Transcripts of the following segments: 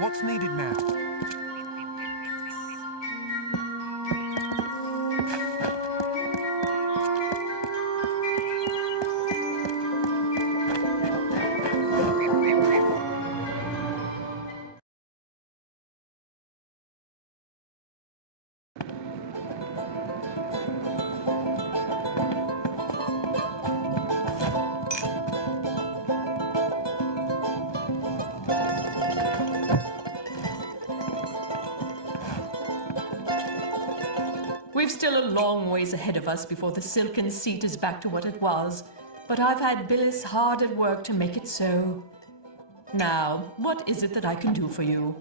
What's needed now? We've still a long ways ahead of us before the silken seat is back to what it was, but I've had Billis hard at work to make it so. Now, what is it that I can do for you?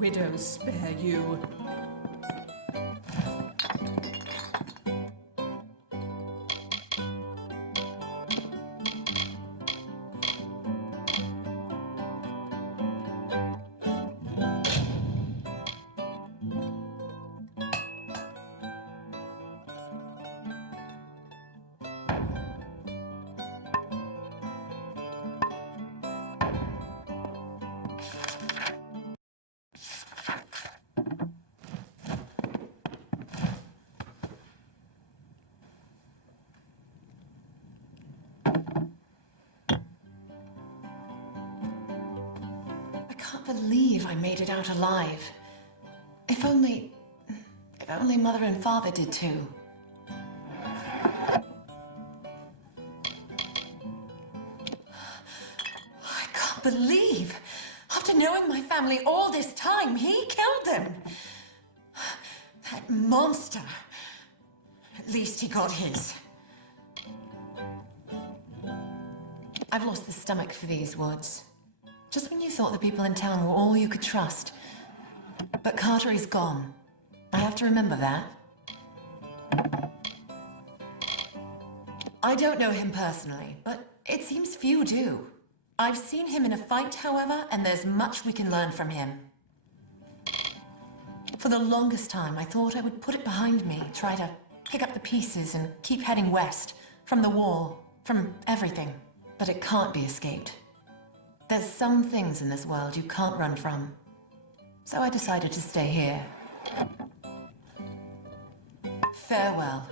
Widows spare you. I can't believe I made it out alive. If only Mother and Father did too. I can't believe, after knowing my family all this time, he killed them. That monster. At least he got his. I've lost the stomach for these woods. Just when you thought the people in town were all you could trust. But Carter is gone. I have to remember that. I don't know him personally, but it seems few do. I've seen him in a fight, however, and there's much we can learn from him. For the longest time, I thought I would put it behind me, try to pick up the pieces and keep heading west. From the wall, from everything. But it can't be escaped. There's some things in this world you can't run from. So I decided to stay here. Farewell.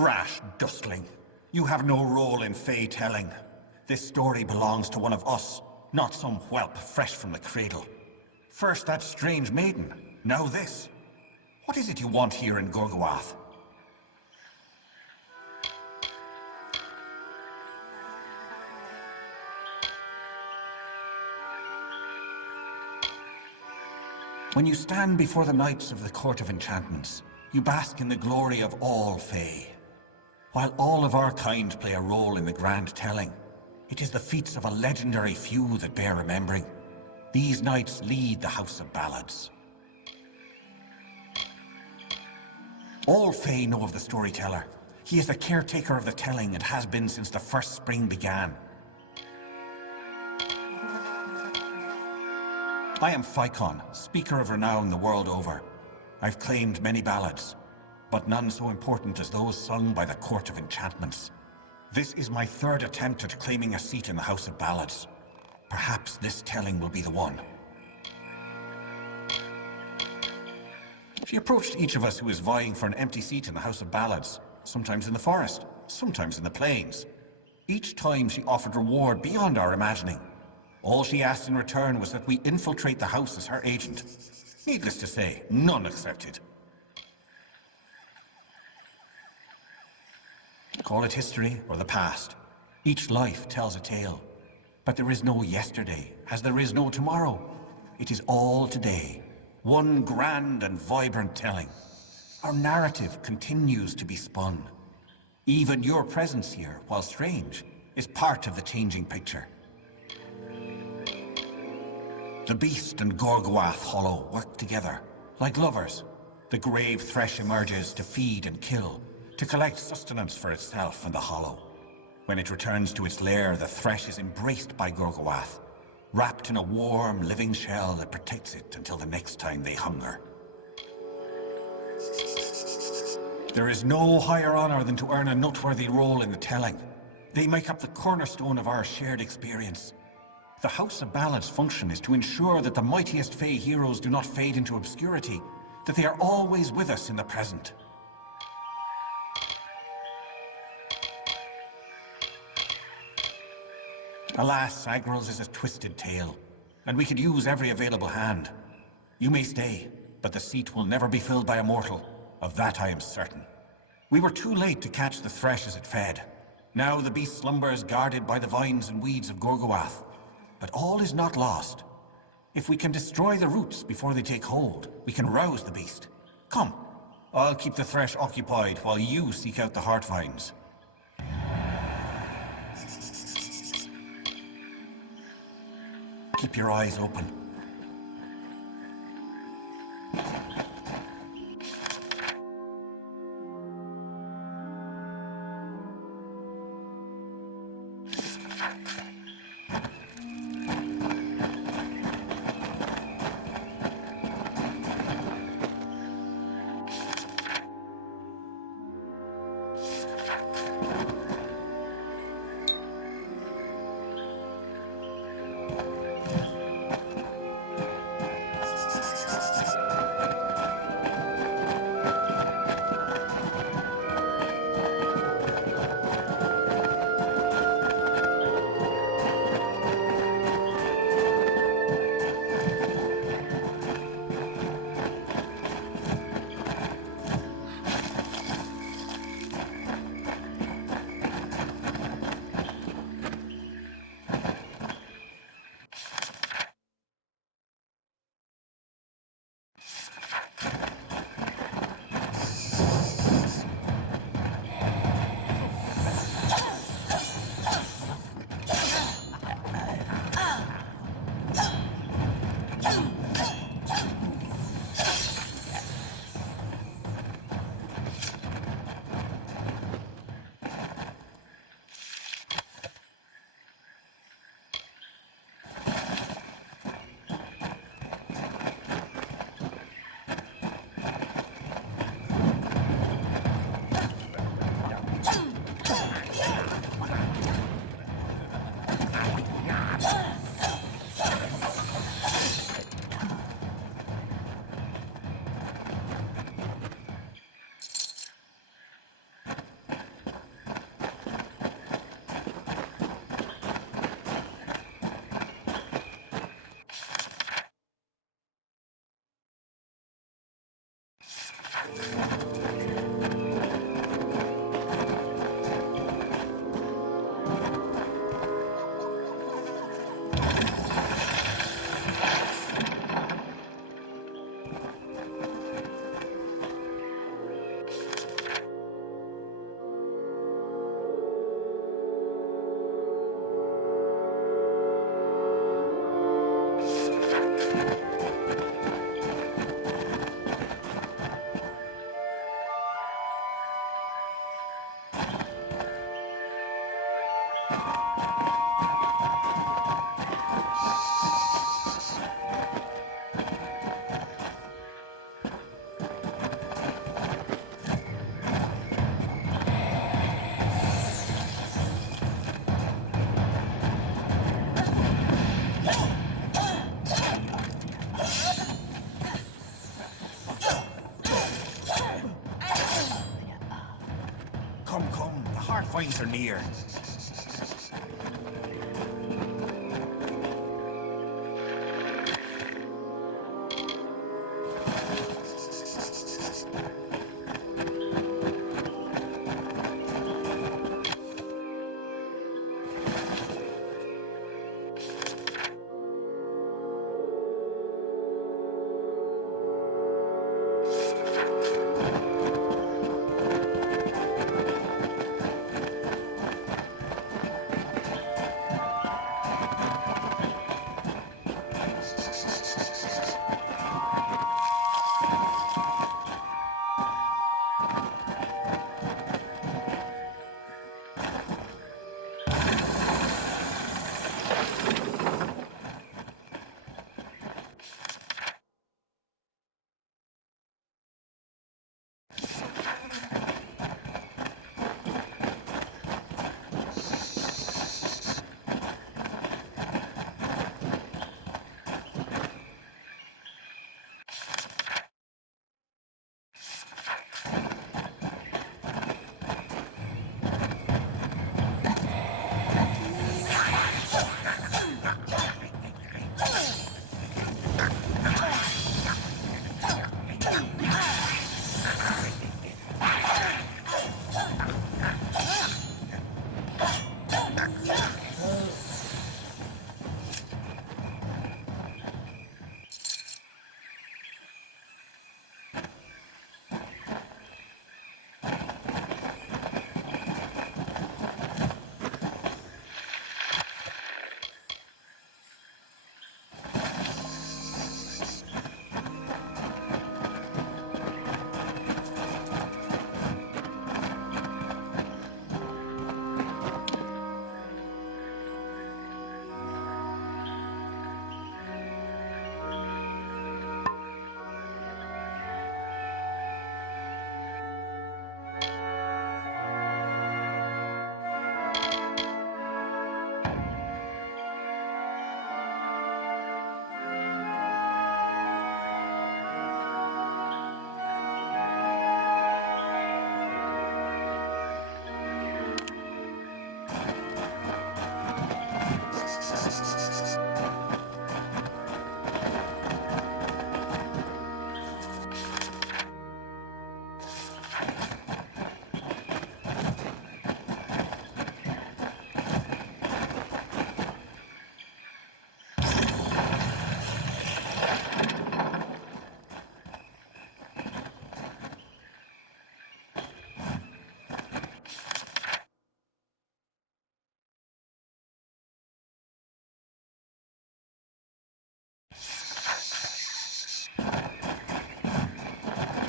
Brash dustling. You have no role in Fae telling. This story belongs to one of us, not some whelp fresh from the cradle. First that strange maiden, now this. What is it you want here in Gorgoath? When you stand before the knights of the Court of Enchantments, you bask in the glory of all Fae. While all of our kind play a role in the grand telling, it is the feats of a legendary few that bear remembering. These knights lead the House of Ballads. All Fae know of the storyteller. He is the caretaker of the telling and has been since the first spring began. I am Phycon, speaker of renown the world over. I've claimed many ballads, but none so important as those sung by the Court of Enchantments. This is my third attempt at claiming a seat in the House of Ballads. Perhaps this telling will be the one. She approached each of us who is vying for an empty seat in the House of Ballads, sometimes in the forest, sometimes in the plains. Each time she offered reward beyond our imagining. All she asked in return was that we infiltrate the house as her agent. Needless to say, none accepted. Call it history or the past. Each life tells a tale. But there is no yesterday, as there is no tomorrow. It is all today. One grand and vibrant telling. Our narrative continues to be spun. Even your presence here, while strange, is part of the changing picture. The Beast and Gorgoath Hollow work together, like lovers. The grave thresh emerges to feed and kill, to collect sustenance for itself and the Hollow. When it returns to its lair, the thresh is embraced by Gorgoath, wrapped in a warm, living shell that protects it until the next time they hunger. There is no higher honor than to earn a noteworthy role in the telling. They make up the cornerstone of our shared experience. The House of Ballads' function is to ensure that the mightiest Fae heroes do not fade into obscurity, that they are always with us in the present. Alas, Agrel's is a twisted tale, and we could use every available hand. You may stay, but the seat will never be filled by a mortal. Of that I am certain. We were too late to catch the thresh as it fed. Now the beast slumbers guarded by the vines and weeds of Gorgoath. But all is not lost. If we can destroy the roots before they take hold, we can rouse the beast. Come, I'll keep the thresh occupied while you seek out the heart vines. Keep your eyes open. Come, the hard finds are near.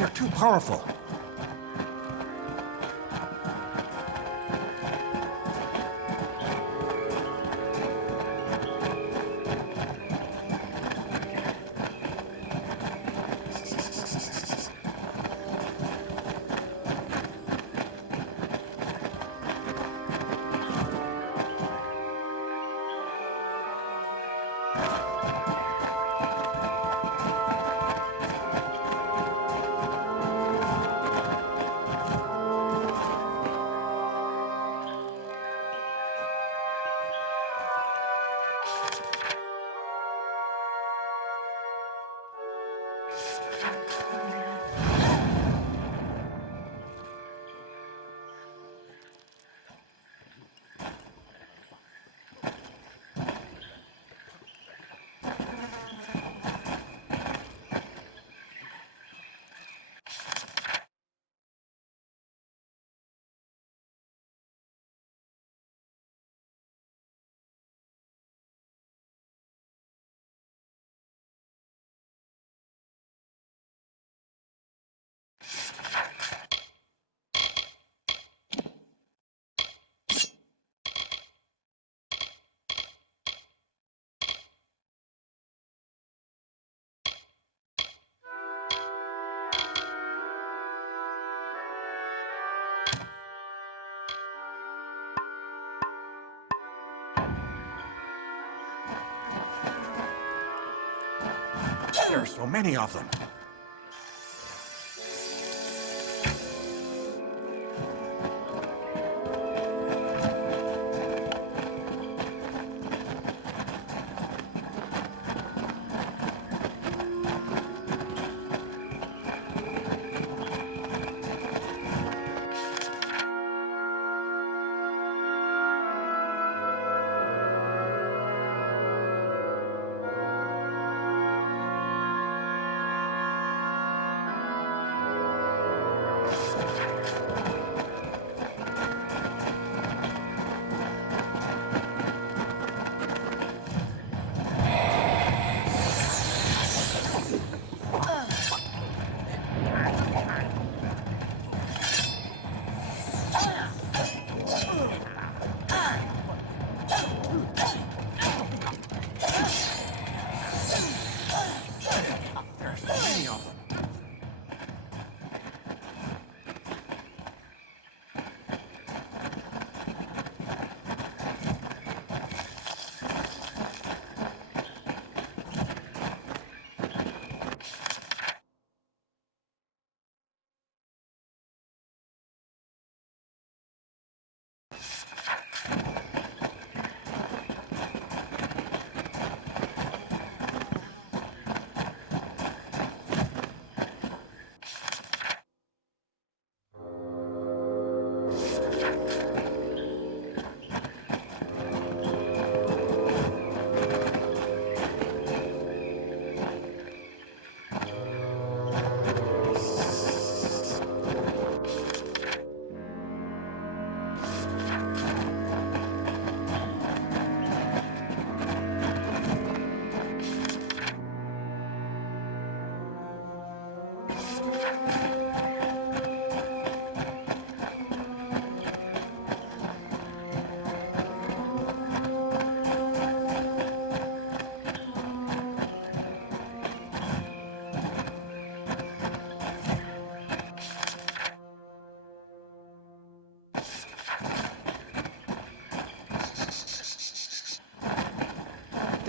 They're too powerful. There are so many of them.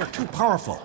They're too powerful.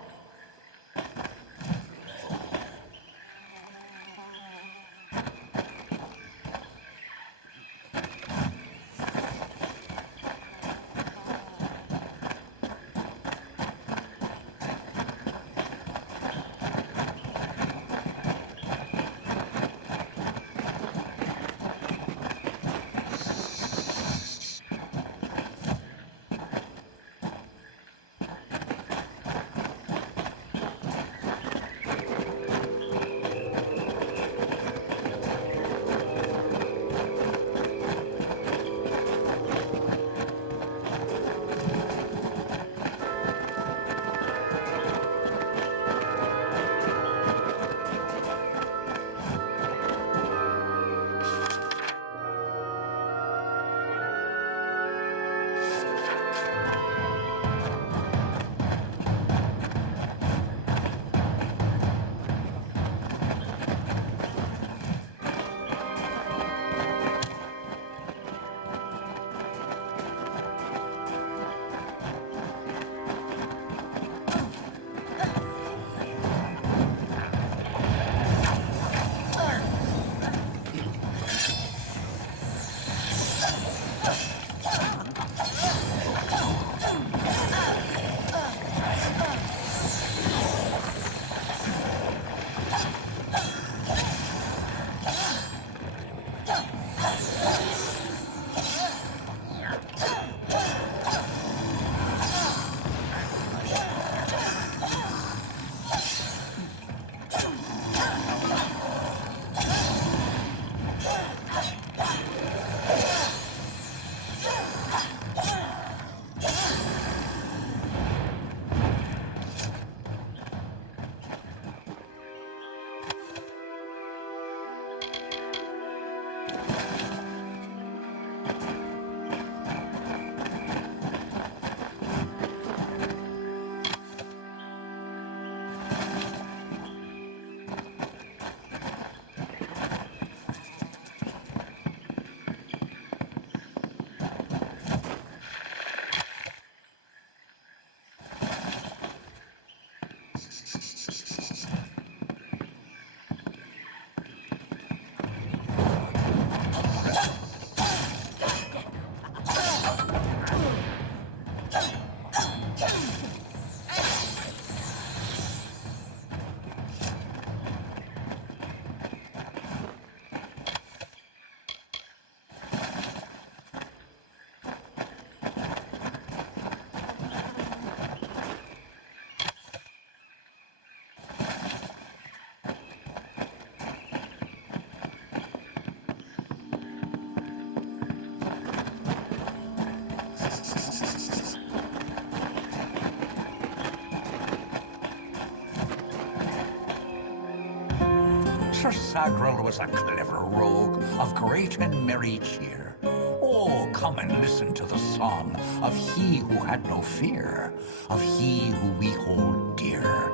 Sir Sagrel was a clever rogue of great and merry cheer. Oh, come and listen to the song of he who had no fear, of he who we hold dear.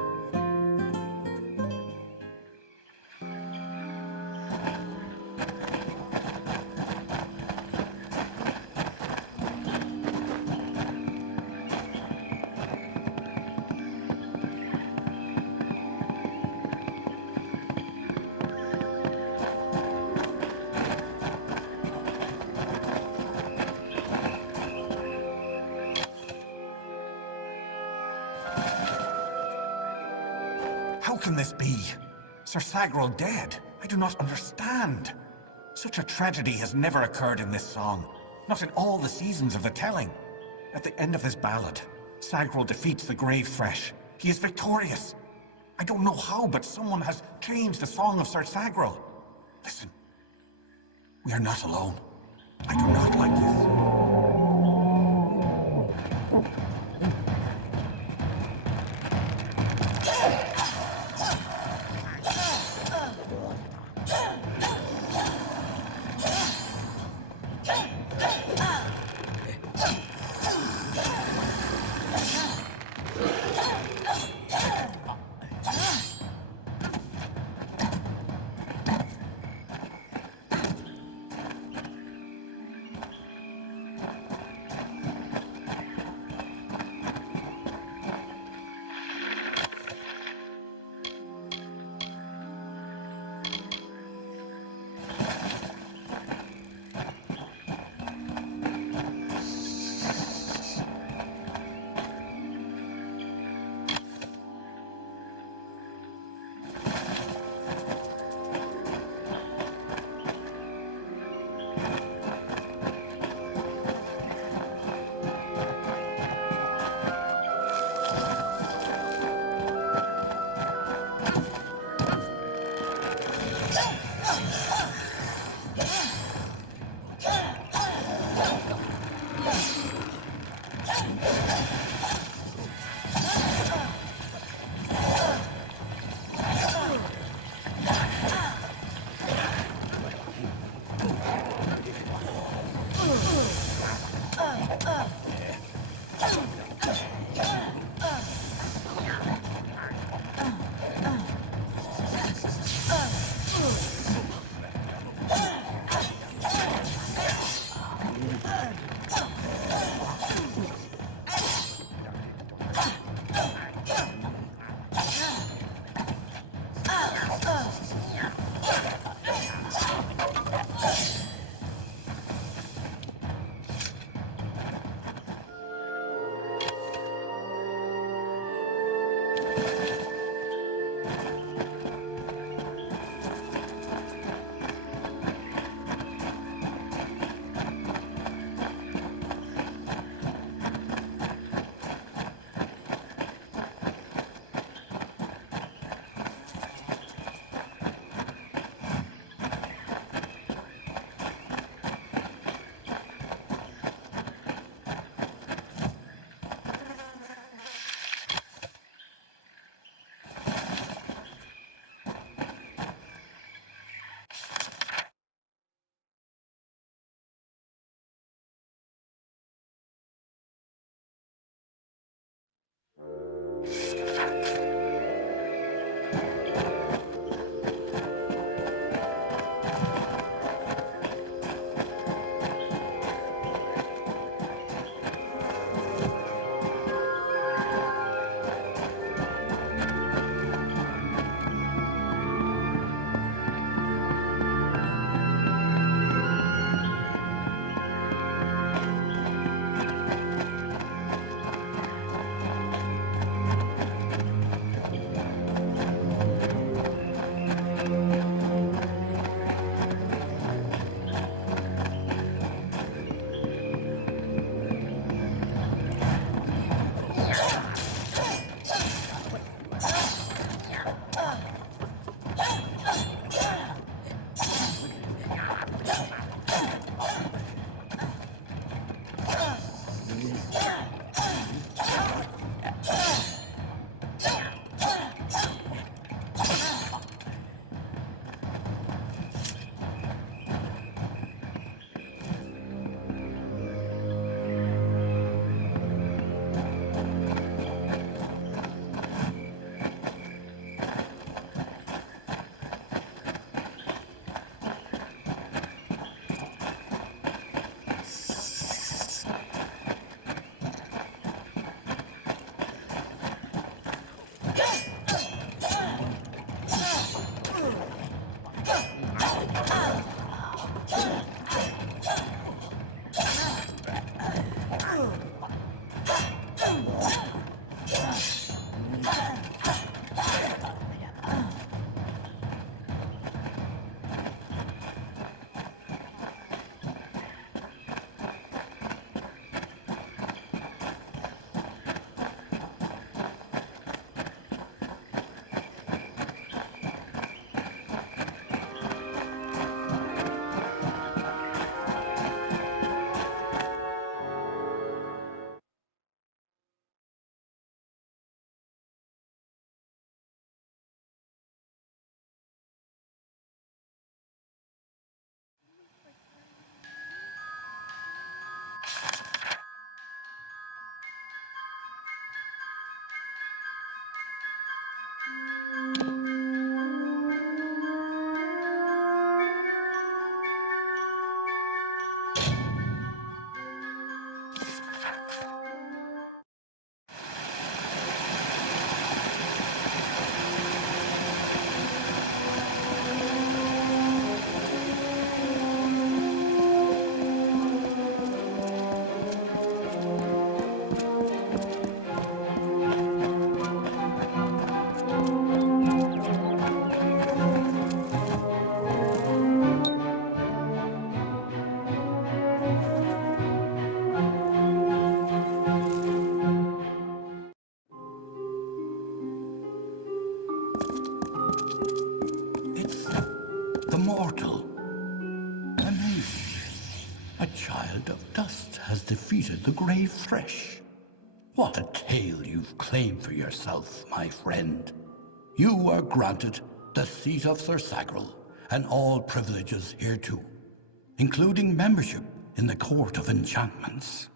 How can this be? Sir Sagrel dead? I do not understand. Such a tragedy has never occurred in this song. Not in all the seasons of the telling. At the end of this ballad, Sagrel defeats the Grave Thresh. He is victorious. I don't know how, but someone has changed the song of Sir Sagrel. Listen. We are not alone. I do not like this. The mortal. Amazing. A child of dust has defeated the grave fresh. What a tale you've claimed for yourself, my friend. You are granted the seat of Sir Sagrel and all privileges hereto, including membership in the Court of Enchantments.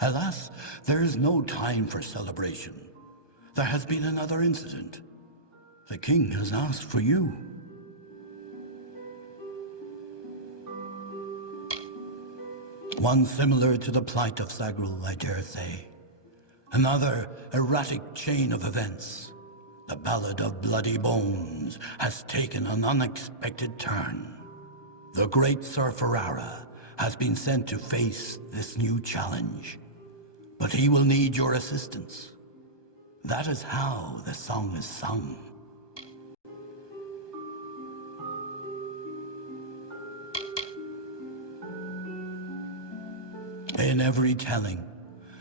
Alas, there is no time for celebration. There has been another incident. The king has asked for you. One similar to the plight of Sagrel, I dare say. Another erratic chain of events. The Ballad of Bloody Bones has taken an unexpected turn. The great Sir Ferrara has been sent to face this new challenge. But he will need your assistance. That is how the song is sung. In every telling,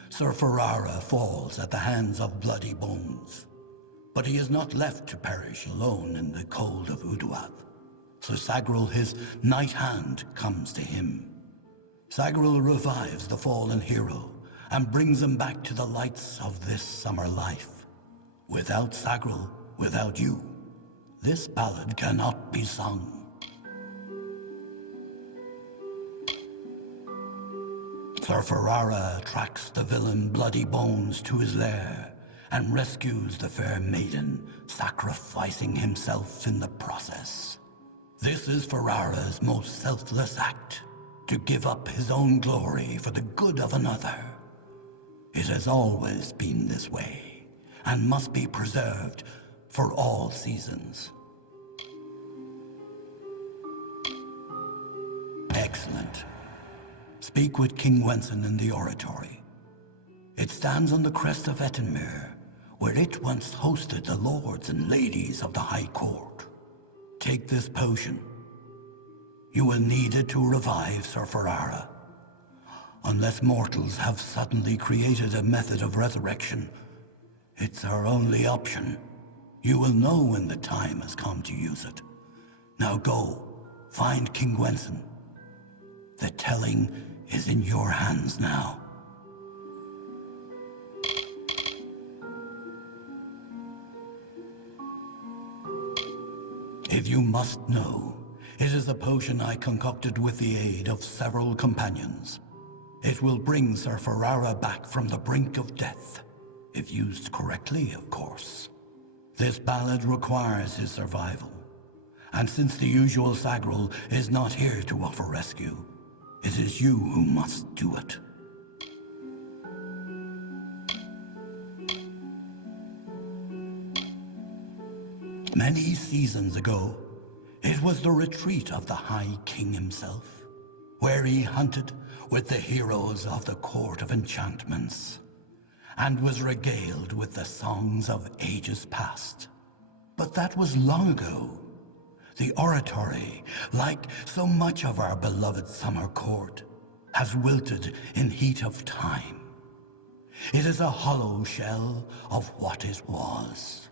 Sir Ferrara falls at the hands of Bloody Bones. But he is not left to perish alone in the cold of Uduath. So Sagrel, his knight hand, comes to him. Sagrel revives the fallen hero and brings him back to the lights of this summer life. Without Sagrel, without you, this ballad cannot be sung. Sir Ferrara tracks the villain Bloody Bones to his lair and rescues the fair maiden, sacrificing himself in the process. This is Ferrara's most selfless act, to give up his own glory for the good of another. It has always been this way, and must be preserved for all seasons. Excellent. Speak with King Wenson in the oratory. It stands on the crest of Ettenmere, where it once hosted the lords and ladies of the High Court. Take this potion. You will need it to revive Sir Ferrara. Unless mortals have suddenly created a method of resurrection, it's our only option. You will know when the time has come to use it. Now go, find King Wenson. The telling is in your hands now. If you must know, it is a potion I concocted with the aid of several companions. It will bring Sir Ferrara back from the brink of death, if used correctly, of course. This ballad requires his survival, and since the usual Sagrel is not here to offer rescue, it is you who must do it. Many seasons ago, it was the retreat of the High King himself, where he hunted with the heroes of the Court of Enchantments. and was regaled with the songs of ages past. But that was long ago. The oratory, like so much of our beloved summer court, has wilted in heat of time. It is a hollow shell of what it was.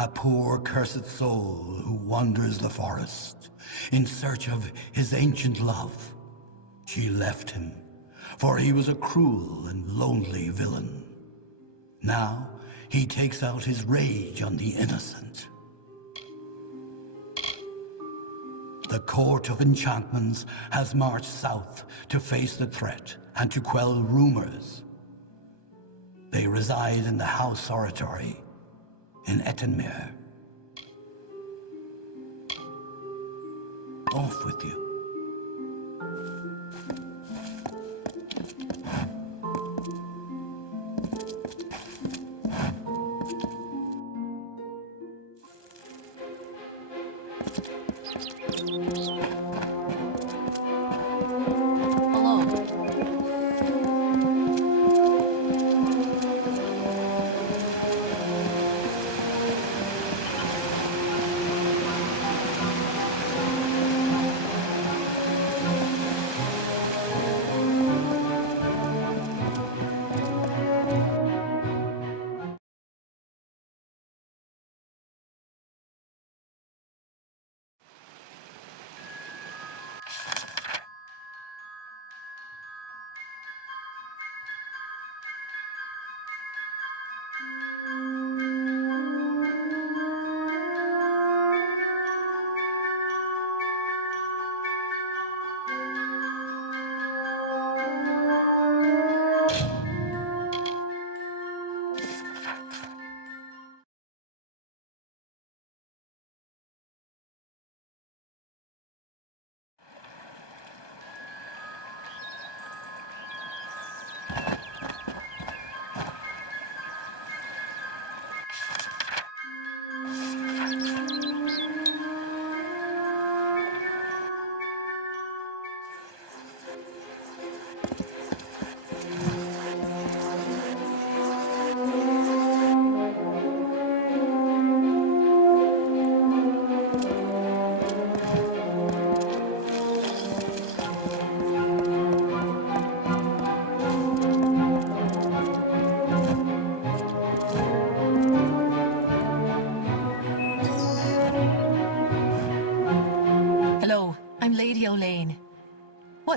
A poor cursed soul who wanders the forest in search of his ancient love. She left him, for he was a cruel and lonely villain. Now he takes out his rage on the innocent. The Court of Enchantments has marched south to face the threat and to quell rumors. They reside in the House Oratory in Ettenmere. Off with you.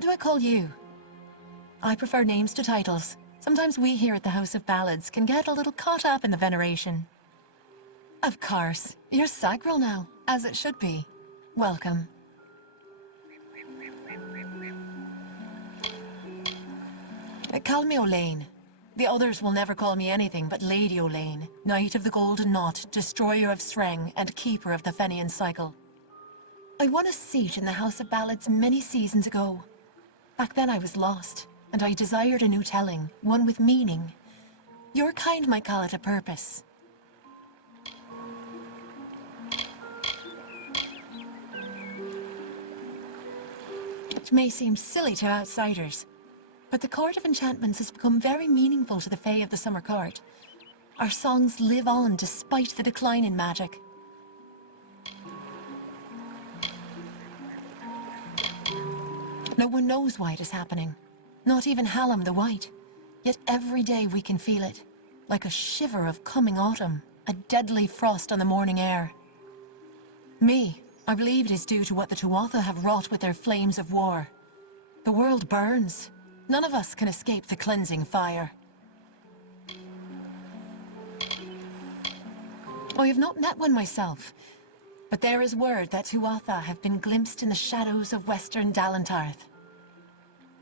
What do I call you? I prefer names to titles. Sometimes we here at the House of Ballads can get a little caught up in the veneration. Of course, you're Sagril now, as it should be. Welcome. Call me Olaine. The others will never call me anything but Lady Olaine, Knight of the Golden Knot, Destroyer of Sreng, and Keeper of the Fenian Cycle. I won a seat in the House of Ballads many seasons ago. Back then I was lost, and I desired a new telling, one with meaning. Your kind might call it a purpose. It may seem silly to outsiders, but the Court of Enchantments has become very meaningful to the Fae of the Summer Court. Our songs live on despite the decline in magic. No one knows why it is happening. Not even Hallam the White. Yet every day we can feel it, like a shiver of coming autumn, a deadly frost on the morning air. I believe it is due to what the Tuatha have wrought with their flames of war. The world burns. None of us can escape the cleansing fire. I have not met one myself, but there is word that Tuatha have been glimpsed in the shadows of western Dalantarth.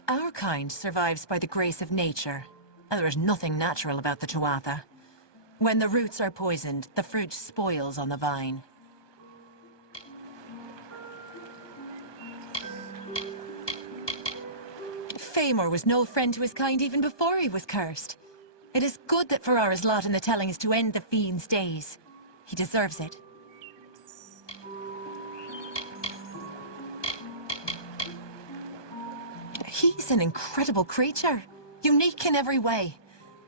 Our kind survives by the grace of nature, and there is nothing natural about the Tuatha. When the roots are poisoned, the fruit spoils on the vine. Famor was no friend to his kind even before he was cursed. It is good that Ferrara's lot in the telling is to end the fiend's days. He deserves it. He's an incredible creature, unique in every way.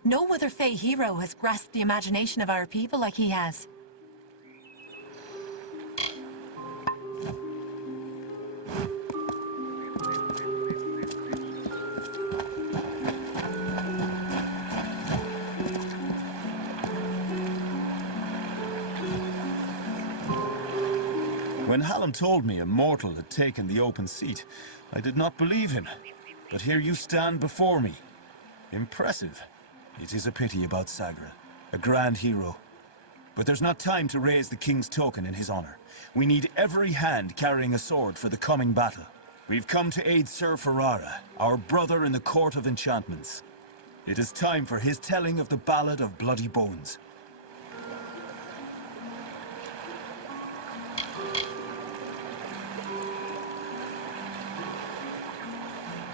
No other Fae hero has grasped the imagination of our people like he has. When Hallam told me a mortal had taken the open seat, I did not believe him. But here you stand before me. Impressive. It is a pity about Sagril, a grand hero. But there's not time to raise the king's token in his honor. We need every hand carrying a sword for the coming battle. We've come to aid Sir Ferrara, our brother in the Court of Enchantments. It is time for his telling of the Ballad of Bloody Bones.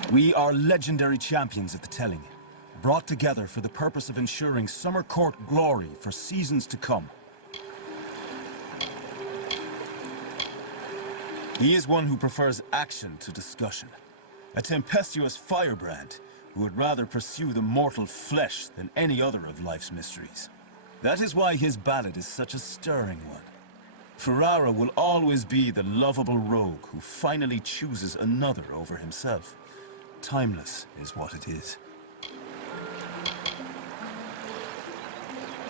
We are legendary champions of the telling, brought together for the purpose of ensuring Summer Court glory for seasons to come. He is one who prefers action to discussion, a tempestuous firebrand who would rather pursue the mortal flesh than any other of life's mysteries. That is why his ballad is such a stirring one. Ferrara will always be the lovable rogue who finally chooses another over himself. Timeless is what it is.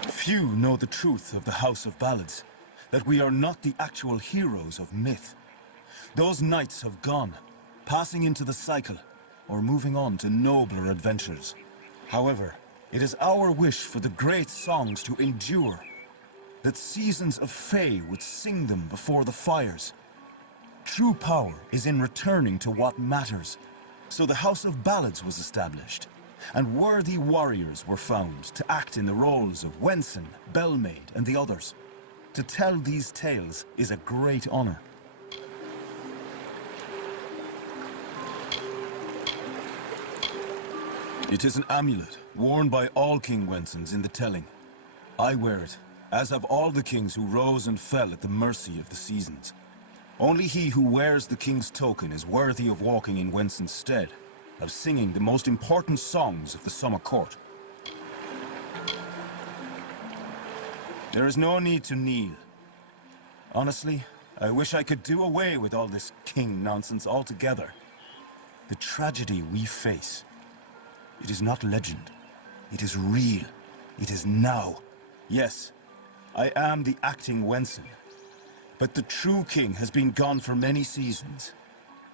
Few know the truth of the House of Ballads, that we are not the actual heroes of myth. Those knights have gone, passing into the cycle, or moving on to nobler adventures. However, it is our wish for the great songs to endure, that seasons of Fae would sing them before the fires. True power is in returning to what matters. So the House of Ballads was established, and worthy warriors were found to act in the roles of Wenson, Bellmaid, and the others. To tell these tales is a great honor. It is an amulet worn by all King Wensons in the telling. I wear it, as have all the kings who rose and fell at the mercy of the seasons. Only he who wears the king's token is worthy of walking in Wenson's stead, of singing the most important songs of the Summer Court. There is no need to kneel. Honestly, I wish I could do away with all this king nonsense altogether. The tragedy we face, it is not legend. It is real. It is now. Yes, I am the acting Wenson. But the true king has been gone for many seasons.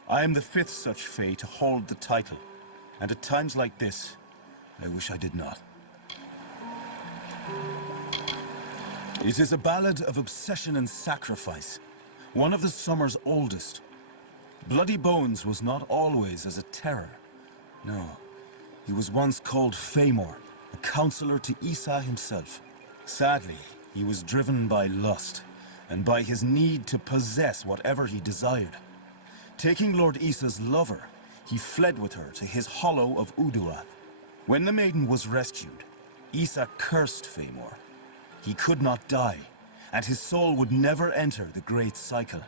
I am the 5th such Fae to hold the title, and at times like this, I wish I did not. It is a ballad of obsession and sacrifice, one of the summer's oldest. Bloody Bones was not always as a terror. No, he was once called Faemor, a counselor to Isa himself. Sadly, he was driven by lust, and by his need to possess whatever he desired. Taking Lord Isa's lover, he fled with her to his hollow of Uduath. When the maiden was rescued, Isa cursed Faemor. He could not die, and his soul would never enter the great cycle.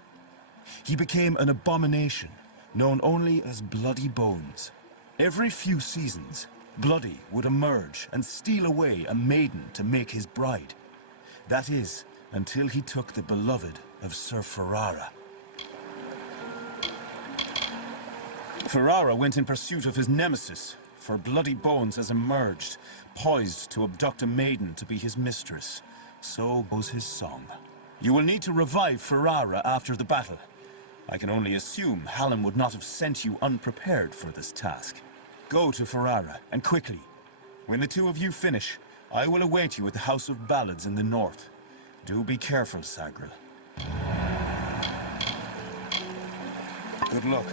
He became an abomination, known only as Bloody Bones. Every few seasons, Bloody would emerge and steal away a maiden to make his bride. That is, until he took the beloved of Sir Ferrara. Ferrara went in pursuit of his nemesis, for Bloody Bones has emerged, poised to abduct a maiden to be his mistress. So goes his song. You will need to revive Ferrara after the battle. I can only assume Hallam would not have sent you unprepared for this task. Go to Ferrara, and quickly. When the two of you finish, I will await you at the House of Ballads in the north. Do be careful, Sagril. Good luck.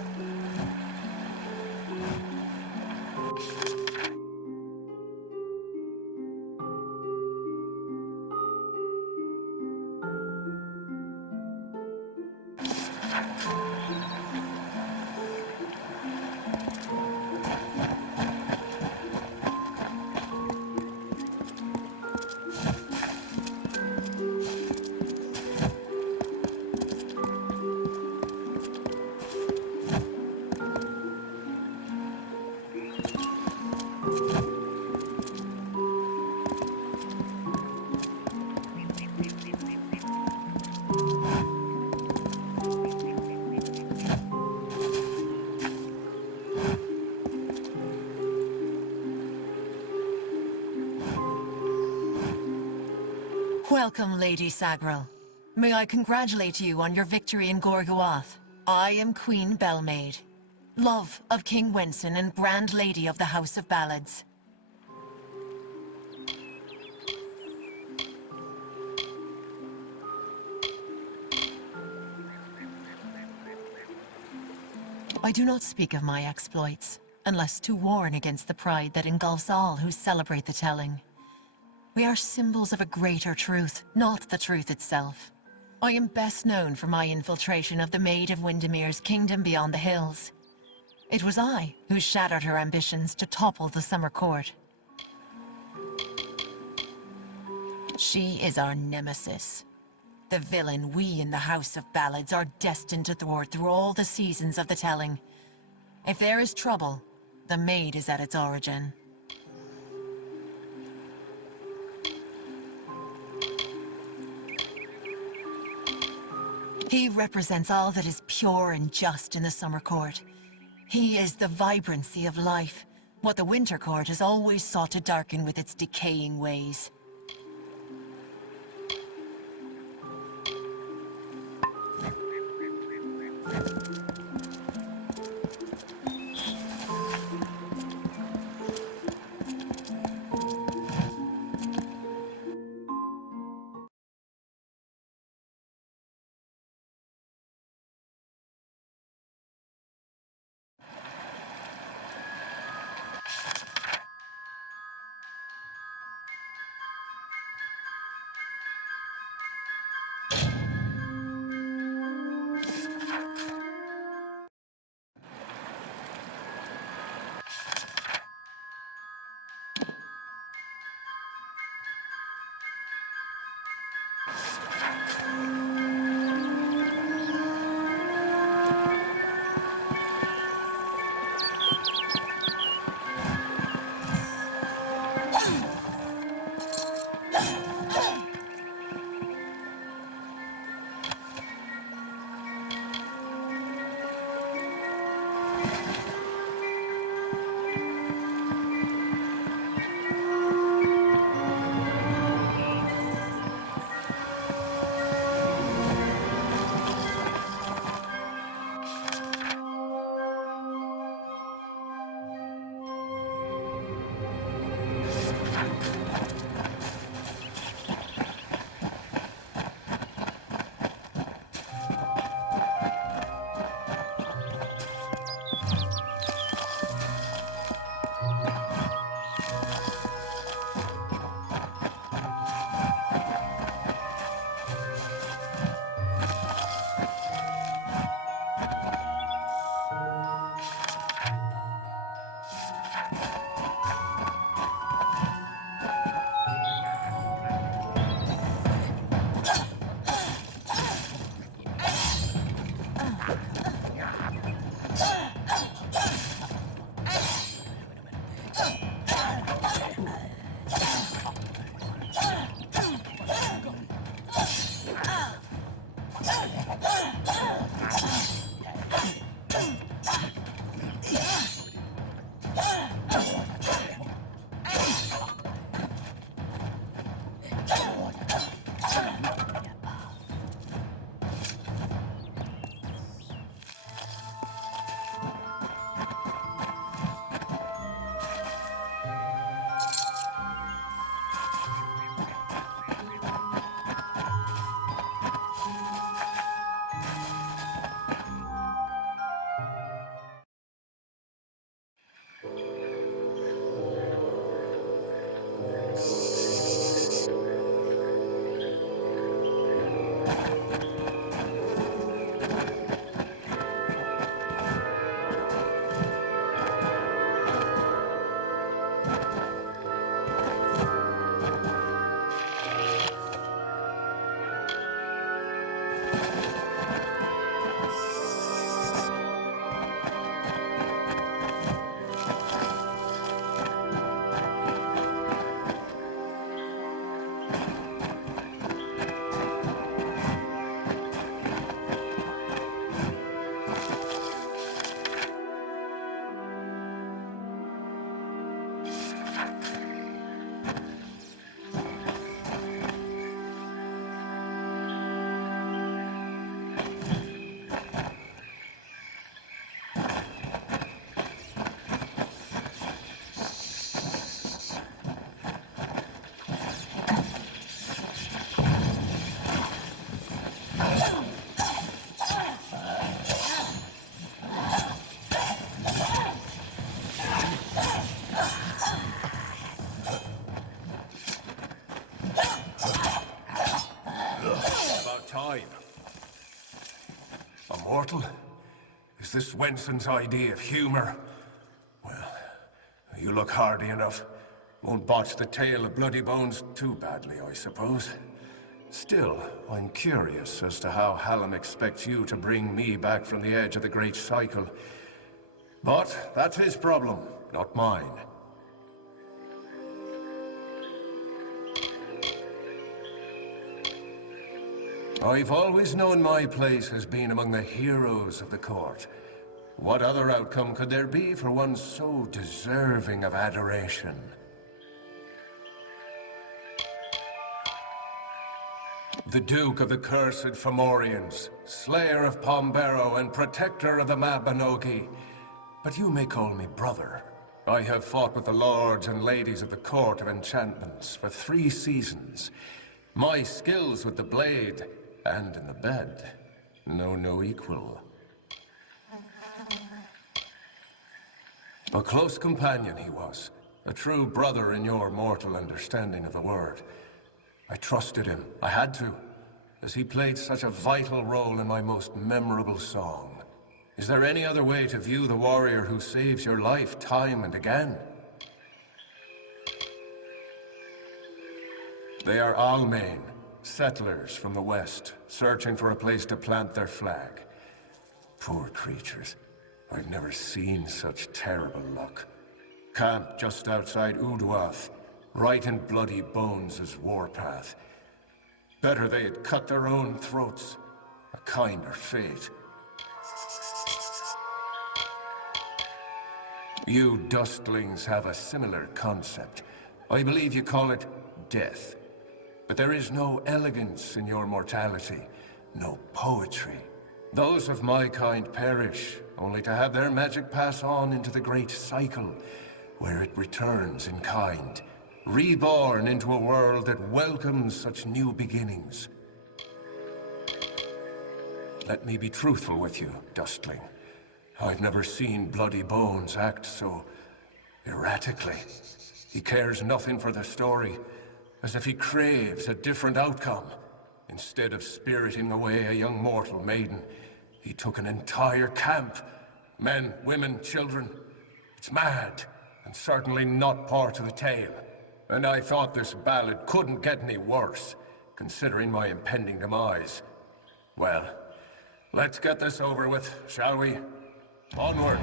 Welcome, Lady Sagril. May I congratulate you on your victory in Gorgoath. I am Queen Belmaid, love of King Wenson and Grand Lady of the House of Ballads. I do not speak of my exploits, unless to warn against the pride that engulfs all who celebrate the telling. We are symbols of a greater truth, not the truth itself. I am best known for my infiltration of the Maid of Windermere's kingdom beyond the hills. It was I who shattered her ambitions to topple the Summer Court. She is our nemesis. The villain we in the House of Ballads are destined to thwart through all the seasons of the telling. If there is trouble, the Maid is at its origin. He represents all that is pure and just in the Summer Court. He is the vibrancy of life, what the Winter Court has always sought to darken with its decaying ways. mortal? Is this Wenson's idea of humor? Well, you look hardy enough. Won't botch the tale of Bloody Bones too badly, I suppose. Still, I'm curious as to how Hallam expects you to bring me back from the edge of the Great Cycle. But that's his problem, not mine. I've always known my place has been among the heroes of the court. What other outcome could there be for one so deserving of adoration? The Duke of the Cursed Fomorians, Slayer of Pombero and Protector of the Mabinogi. But you may call me brother. I have fought with the lords and ladies of the Court of Enchantments for 3 seasons. My skills with the blade and in the bed know no equal. A close companion he was, a true brother in your mortal understanding of the word. I trusted him, I had to, as he played such a vital role in my most memorable song. Is there any other way to view the warrior who saves your life time and again? They are Almain, settlers from the west, searching for a place to plant their flag. Poor creatures. I've never seen such terrible luck. Camped just outside Uduath, right in Bloody Bones' warpath. Better they had cut their own throats. A kinder fate. You dustlings have a similar concept. I believe you call it death. But there is no elegance in your mortality, no poetry. Those of my kind perish, only to have their magic pass on into the great cycle, where it returns in kind, reborn into a world that welcomes such new beginnings. Let me be truthful with you, Dustling. I've never seen Bloody Bones act so erratically. He cares nothing for the story, as if he craves a different outcome. Instead of spiriting away a young mortal maiden, he took an entire camp. Men, women, children. It's mad, and certainly not part of the tale. And I thought this ballad couldn't get any worse, considering my impending demise. Well, let's get this over with, shall we? Onward!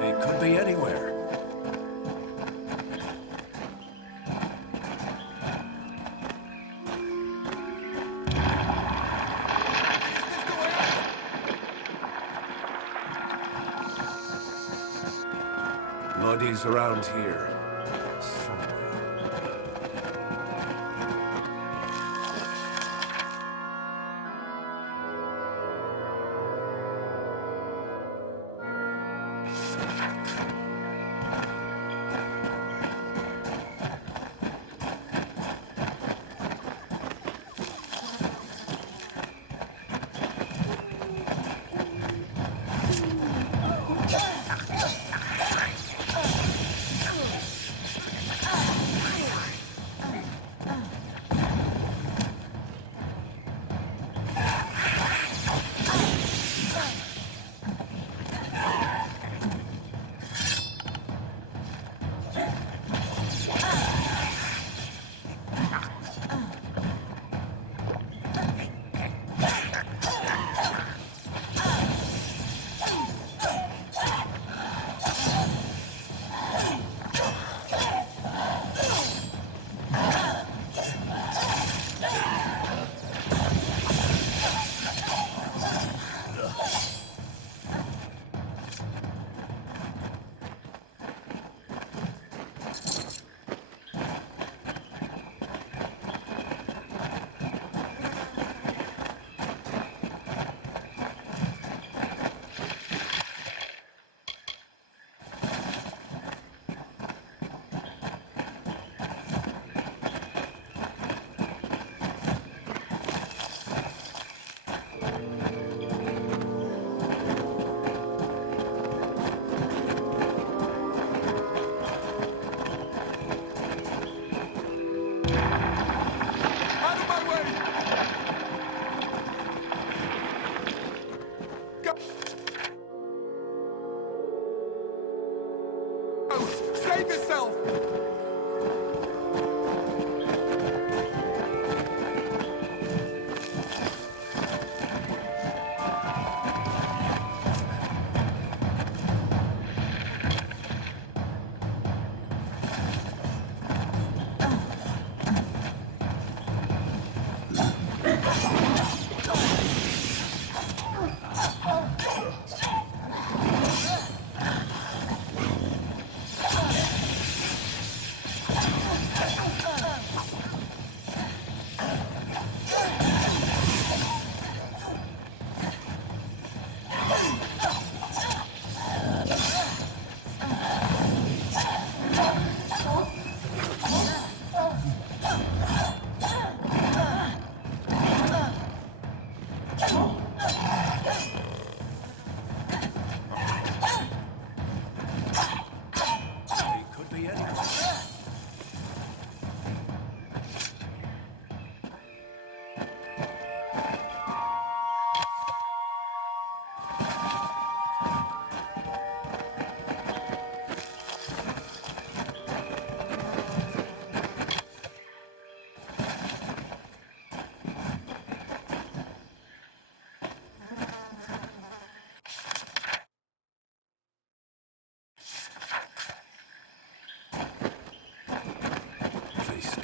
They could be anywhere. Bloody's around here. Somewhere.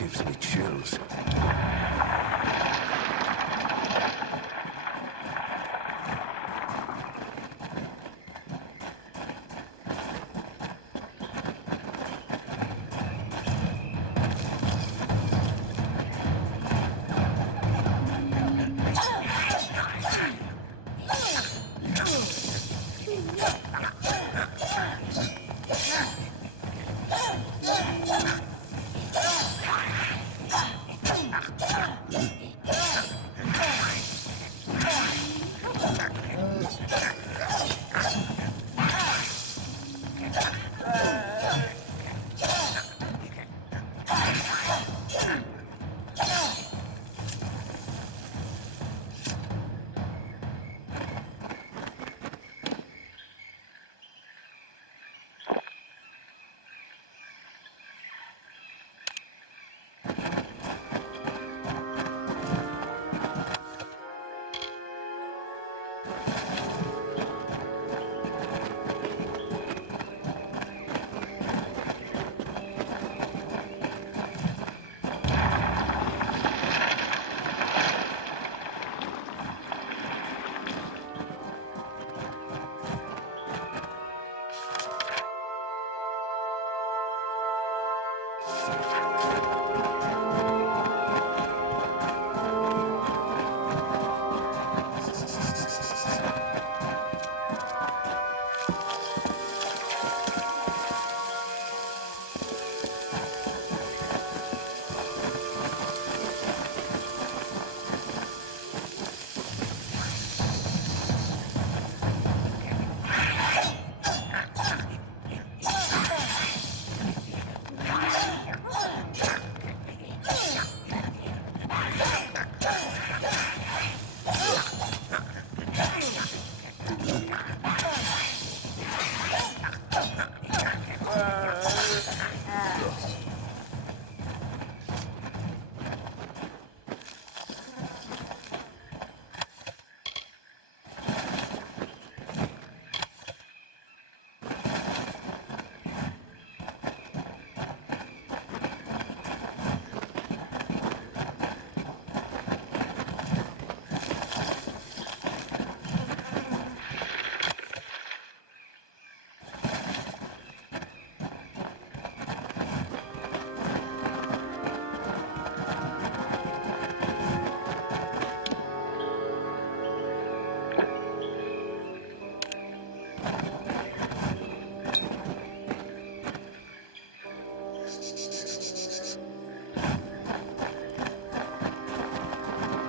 gives me chills.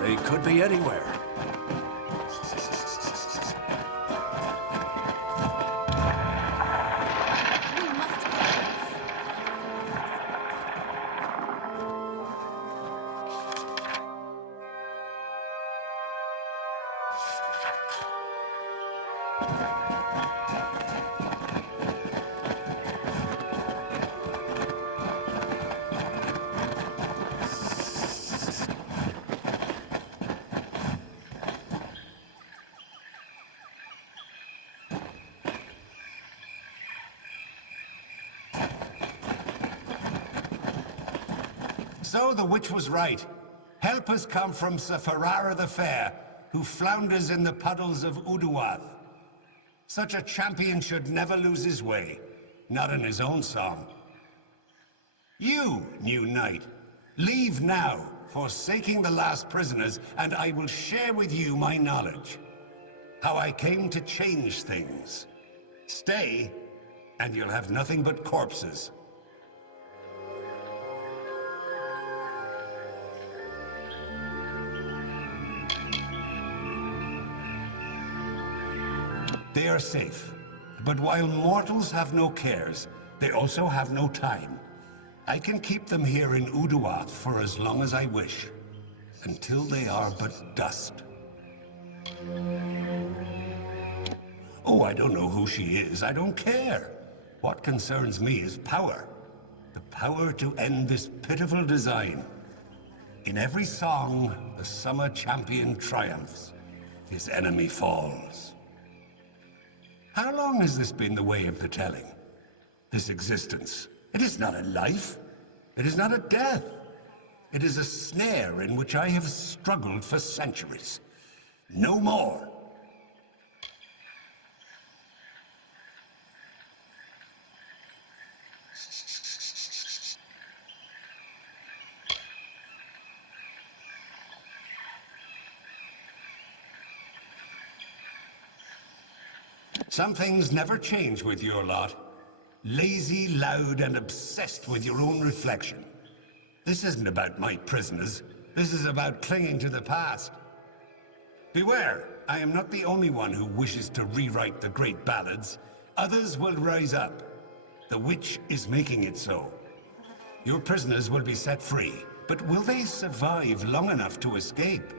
They could be anywhere. So the witch was right. Help has come from Sir Ferrara the Fair, who flounders in the puddles of Uduath. Such a champion should never lose his way, not in his own song. You, new knight, leave now, forsaking the last prisoners, and I will share with you my knowledge. How I came to change things. Stay, and you'll have nothing but corpses. They are safe. But while mortals have no cares, they also have no time. I can keep them here in Uduath for as long as I wish. Until they are but dust. Oh, I don't know who she is. I don't care. What concerns me is power. The power to end this pitiful design. In every song, the summer champion triumphs. His enemy falls. How long has this been the way of the telling? This existence. It is not a life. It is not a death. It is a snare in which I have struggled for centuries. No more. Some things never change with your lot. Lazy, loud, and obsessed with your own reflection. This isn't about my prisoners. This is about clinging to the past. Beware, I am not the only one who wishes to rewrite the great ballads. Others will rise up. The witch is making it so. Your prisoners will be set free, but will they survive long enough to escape?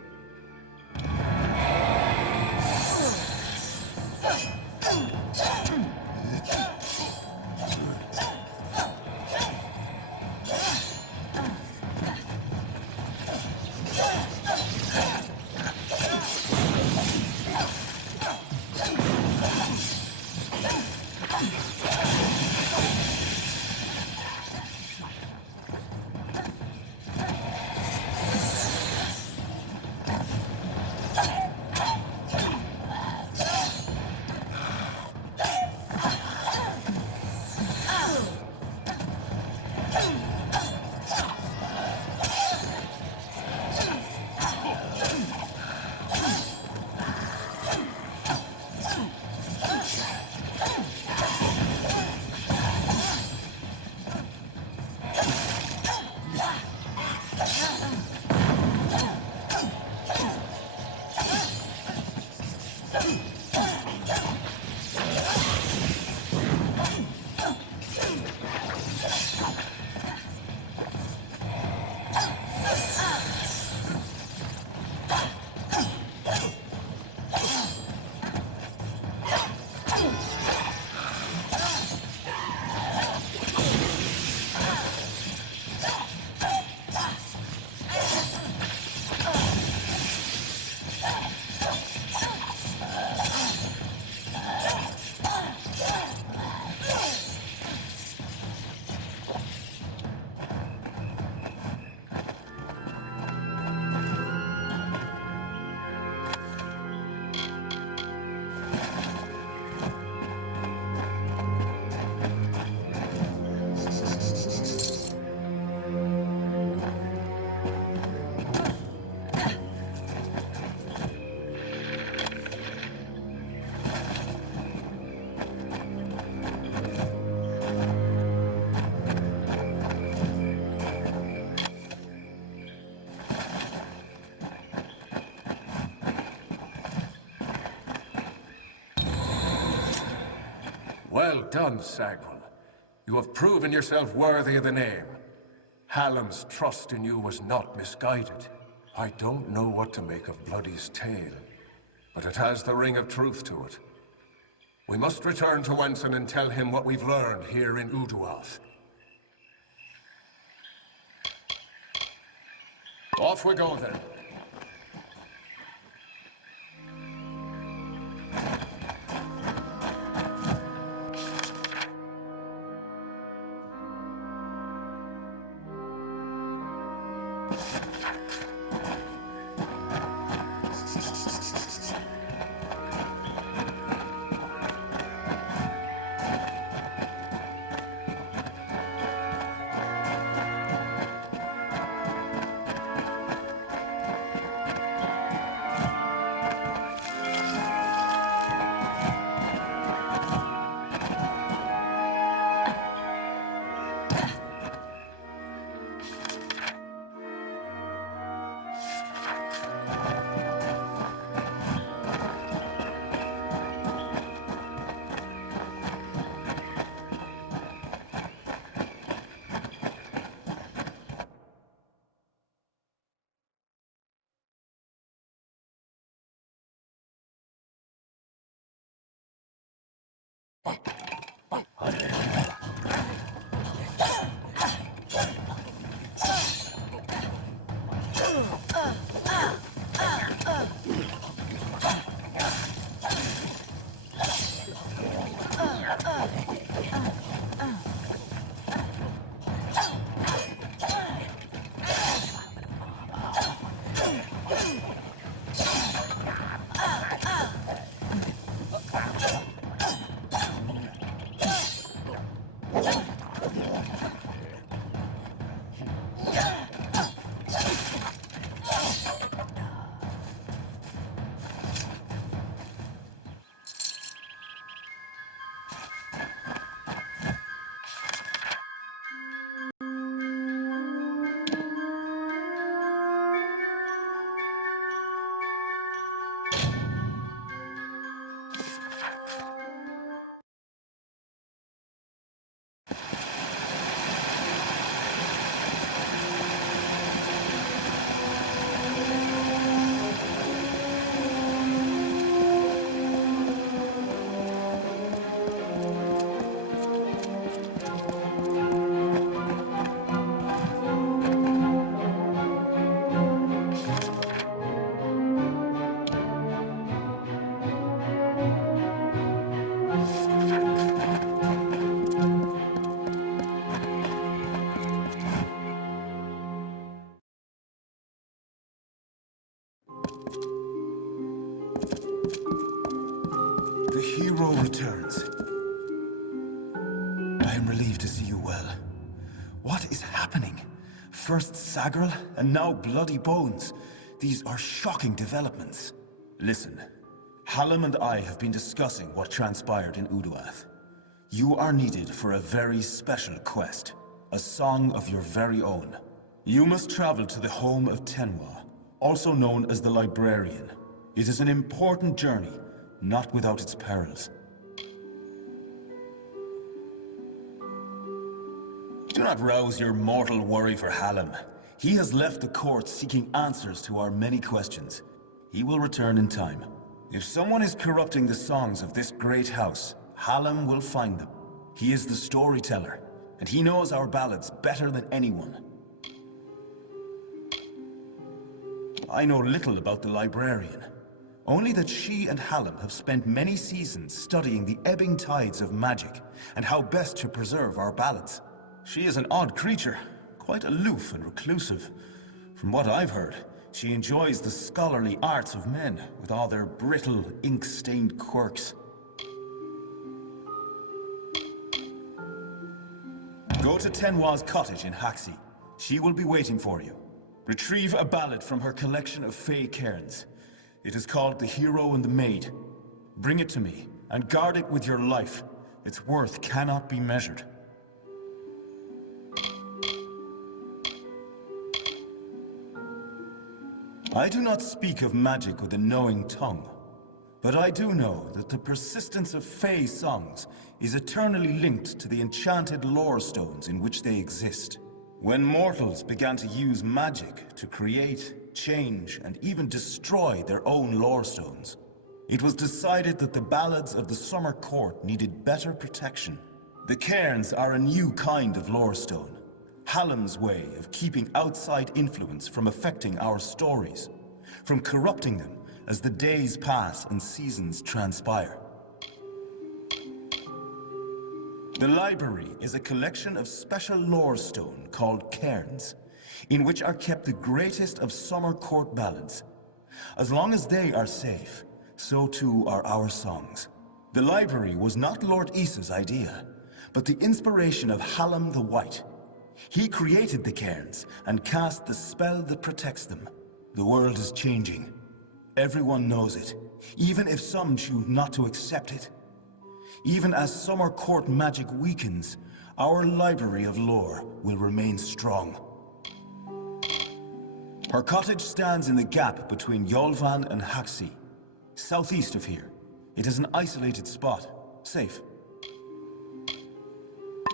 Well done, Sagrun. You have proven yourself worthy of the name. Hallam's trust in you was not misguided. I don't know what to make of Bloody's tale, but it has the ring of truth to it. We must return to Wenson and tell him what we've learned here in Uduath. Off we go then. hero returns. I am relieved to see you well. What is happening? First Sagrel, and now Bloody Bones. These are shocking developments. Listen, Hallam and I have been discussing what transpired in Uduath. You are needed for a very special quest, a song of your very own. You must travel to the home of Tenwa, also known as the Librarian. It is an important journey, not without its perils. Do not rouse your mortal worry for Hallam. He has left the court seeking answers to our many questions. He will return in time. If someone is corrupting the songs of this great house, Hallam will find them. He is the storyteller, and he knows our ballads better than anyone. I know little about the Librarian. Only that she and Hallam have spent many seasons studying the ebbing tides of magic and how best to preserve our ballads. She is an odd creature, quite aloof and reclusive. From what I've heard, she enjoys the scholarly arts of men with all their brittle, ink-stained quirks. Go to Tenwa's cottage in Haxi. She will be waiting for you. Retrieve a ballad from her collection of fey cairns. It is called The Hero and the Maid. Bring it to me, and guard it with your life. Its worth cannot be measured. I do not speak of magic with a knowing tongue, but I do know that the persistence of fey songs is eternally linked to the enchanted lore stones in which they exist. When mortals began to use magic to create, change, and even destroy their own lore stones, it was decided that the ballads of the Summer Court needed better protection. The cairns are a new kind of lore stone, Hallam's way of keeping outside influence from affecting our stories, from corrupting them as the days pass and seasons transpire. The library is a collection of special lore stone called cairns, in which are kept the greatest of Summer Court ballads. As long as they are safe, so too are our songs. The library was not Lord Issa's idea, but the inspiration of Hallam the White. He created the cairns and cast the spell that protects them. The world is changing. Everyone knows it, even if some choose not to accept it. Even as Summer Court magic weakens, our library of lore will remain strong. Her cottage stands in the gap between Yolvan and Haxi, southeast of here. It is an isolated spot, safe.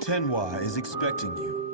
Tenwa is expecting you.